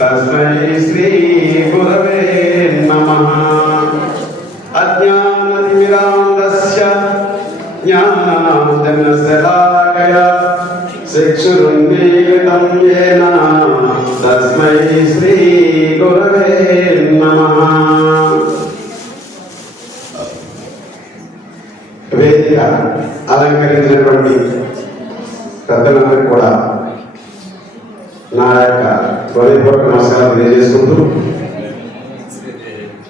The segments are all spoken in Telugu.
తస్మై శ్రీ గురవే నమః. అజ్ఞానతిమిరాంధస్య జ్ఞానాంజనశలాకయ చక్షురున్మీలితం येन తస్మై శ్రీ గురవే నమః. వేదిక అలంకరించినటువంటి పెద్దలందరికీ కూడా నా యొక్క హృదయపూర్వక నమస్కారం తెలియజేసుకుంటూ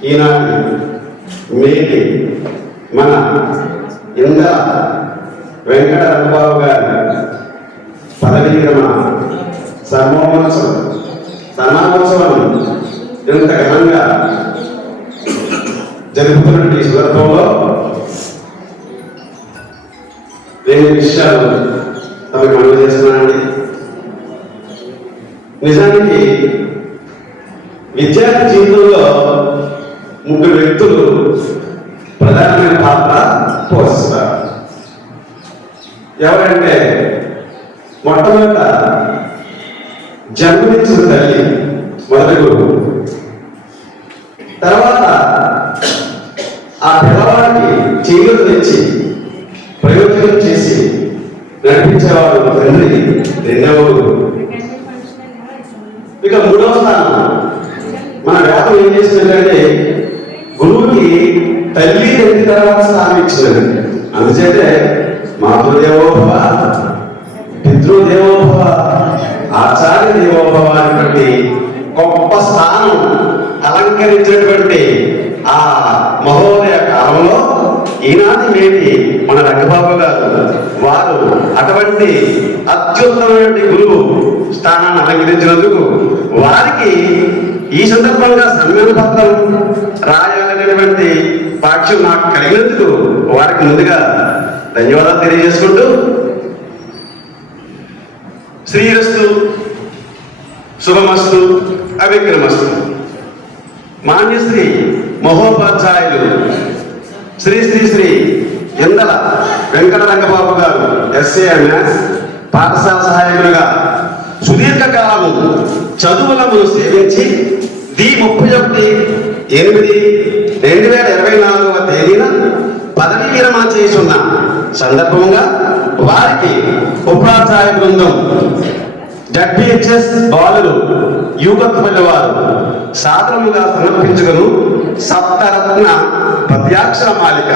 ఈనాటి మేటి మన ఇంద్ర వెంకట రంగబాబు గారి పదవి విరమణ సర్వోత్సవం సన్మానోత్సవం ఇంత ఘనంగా జరుపుతున్నటువంటి ఈ సందర్భంలో రెండు విషయాలు తమకు మనవి చేస్తున్నానండి నిజానికి విద్యార్థి జీవితంలో ముగ్గురు వ్యక్తులు ప్రధానమైన పాత్ర పోషిస్తారు. ఎవరంటే మొట్టమొదట జన్మనిచ్చిన తల్లి మొదటి గురువు. తర్వాత ఆ పిల్లవాడికి చేయూత తెచ్చి ప్రయోజనం చేసి నడిపించేవాడు తండ్రి రెండవ గురువు. ఇక మూడవ స్థానం. మన వేదం ఏం చేసిందంటే గురువుకి తల్లి తండ్రి తర్వాత స్థానం ఇచ్చిందండి అందుచేతే మాతృదేవోభవ పితృదేవోభవ ఆచార్య దేవోభవ అనేటువంటి గొప్ప స్థానం అలంకరించినటువంటి ఆ మహోదయ కాలంలో ఈనాటి నేటి మన రంగబాబు గారు వారు అటువంటి అత్యుత్తమైన గురువు స్థానాన్ని అలంకరించినందుకు వారికి ఈ సందర్భంగా సన్మాన పత్రం రాయాలనేటువంటి పాక్ష్యం నాకు కలిగినందుకు వారికి ముందుగా ధన్యవాదాలు తెలియజేసుకుంటూ శ్రీరస్తు శుభమస్తు అవిక్రమస్తు. మాన్యశ్రీ మహోపాధ్యాయులు శ్రీ శ్రీ శ్రీ ఎందల వెంకట రంగబాబు గారు ఎస్ఏఎంఎస్ పాఠశాల సహాయకులుగా సుదీర్ఘకాలము చదువులను సేవించి ది ముప్పై ఒకటి ఎనిమిది రెండు వేల ఇరవై నాలుగవ తేదీన పదవీ విరమణ చేస్తున్న సందర్భంగా వారికి ఉపాధ్యాయ బృందం జడ్పిహెచ్ఎస్ బాలులు యువకత్పల్లి వారు సాధనముగా సమర్పించుకును సప్తరత్న పద్యాక్షర మాలిక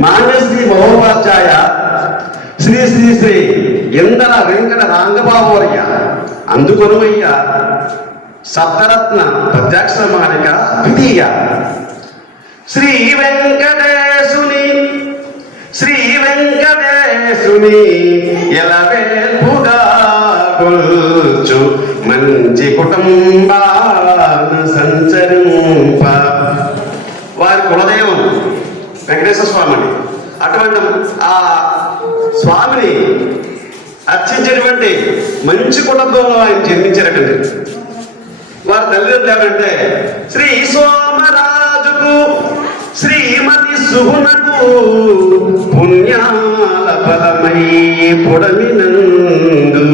మాన్యశ్రీ మహోపాధ్యాయ శ్రీ శ్రీ శ్రీ ఎందల వెంకట రాంగబాబువర్య అందుకొనుమయ్య సప్తరత్న ప్రత్యక్ష మాలిక ద్వితీయ. శ్రీ వెంకటేశుని శ్రీ వెంకటేశుని ఎలవేల్పుగా కొల్చు. మంచి కుటుంబాలను సంచరింప. వారి కులదైవం వెంకటేశ్వర స్వామి అటువంటి ఆ స్వామిని అర్చించేటువంటి మంచి కుటుంబంలో ఆయన జన్మించారటండి. వారి తల్లిదండ్రులు ఏమంటే శ్రీ సోమరాజుకు శ్రీమతి సుగుణకు పుణ్యాల ఫలమై పొడమినందు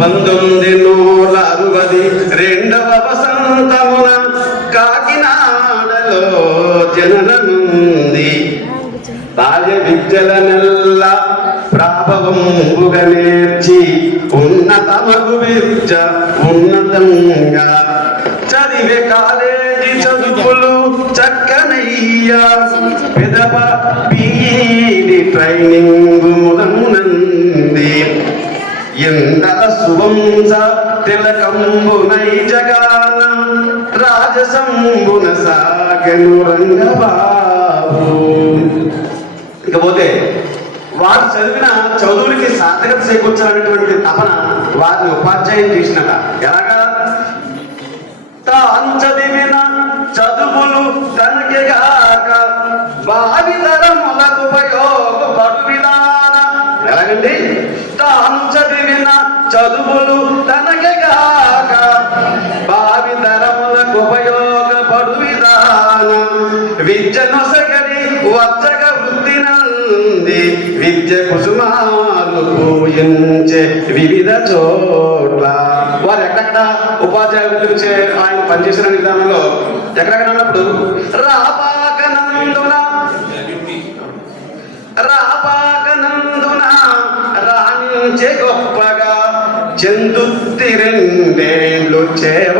పంతొమ్మిది నూల అరవది రెండవ వసంతమున కాకినాడలో జననముంది. బాల్య విద్యలను ప్రాభవంబుగా నేర్చి ఉన్నతమగు విద్య ఉన్నతంగా చదివే కాలేజీ చదువులు చక్కనయ్యా. పెదప పీడి ట్రైనింగ్ ముదమునంది ఎందల శుభంస తిలకంబునై జగాన రాజసంబున సాగను రంగబాబు. ఇకపోతే వారు చదివిన చదువులకి సార్థకత చేకూర్చాలనేటువంటి తపన వారిని ఉపాధ్యాయం చేసినట. ఎలాగా? తాను చదివిన చదువులు తనకిగాక భావితరములకు ఉపయోగపడు విధాన ఎలాగండి? తాను చదివిన చదువులు తనకిగాక భావితరములకు ఉపయోగపడు విధాన విద్య నొసగని వచ్చగ వృత్తిన ఉంది. విద్య కుసుమాలు పూజించే వివిధ చోట్ల. వారు ఎక్కడ ఉపాధ్యాయులు చే ఆయన పనిచేసిన విధానంలో ఎక్కడెక్కడ ఉన్నప్పుడు? రాపాకనందున. రాపాకనందున రాణించే గొప్పగా. చెందుత్తి రెండేళ్ళు చేవ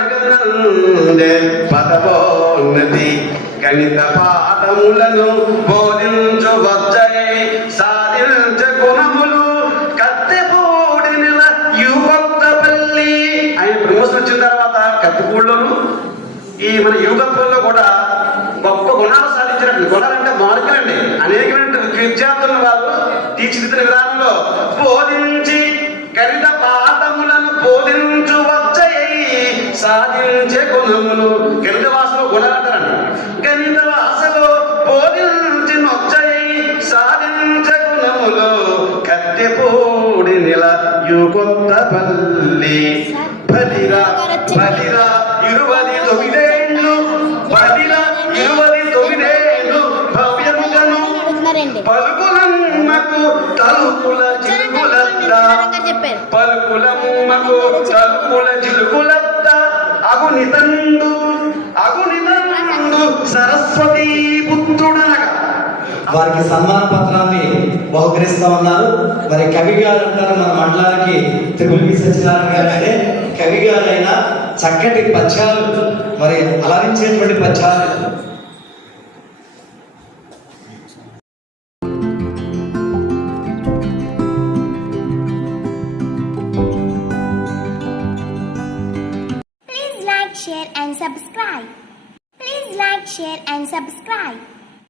మెచ్చుకొనగనందే పదవోన్నతి గణిత పాఠములను బోధించు వచ్చై సాధించ గుణములు కత్తెపూడి నెల యువత్తపల్లి ఆయన ప్రమోషన్ వచ్చిన తర్వాత కత్తిపూడిలోను ఈ మన యువకత్వంలో కూడా గొప్ప గుణాలు సాధించినట్టు గుణాలంటే మార్కులండి. అనేకమైన విద్యార్థులను వారు తీర్చిదిద్దిన విధానంలో బోధించి గణిత పాఠములను బోధించవచ్చు సాధించే గుణములు గణిత భాషలో గుణాలు అంటారండి గణిత భాషలో బోధించి నొచ్చయి సాధించే గుణములు కత్తెపూడి నిల యుగొత్త పల్లి బలిరా బలిరా ఇరువది తొమ్మిదేళ్ళు బలిరా ఇరువది తొమ్మిదేళ్ళు భవ్యముగను పలుకులమ్మకు తలుపుల చెప్పారు. పలుకులమ్మకు తలుపుల చిలుకులద్ద. అగునితండు అగునితండు సరస్వతి పుత్రుడనగా వారికి సన్మాన పత్రాన్ని బహుకరిస్తా ఉన్నారు మరి కవి గారు అంటారు మన మండలానికి త్రిపుల్ సత్యనారాయణ గారు కవి గారైనా చక్కటి పద్యాలు మరి అలరించేటువంటి పద్యాలు. Subscribe.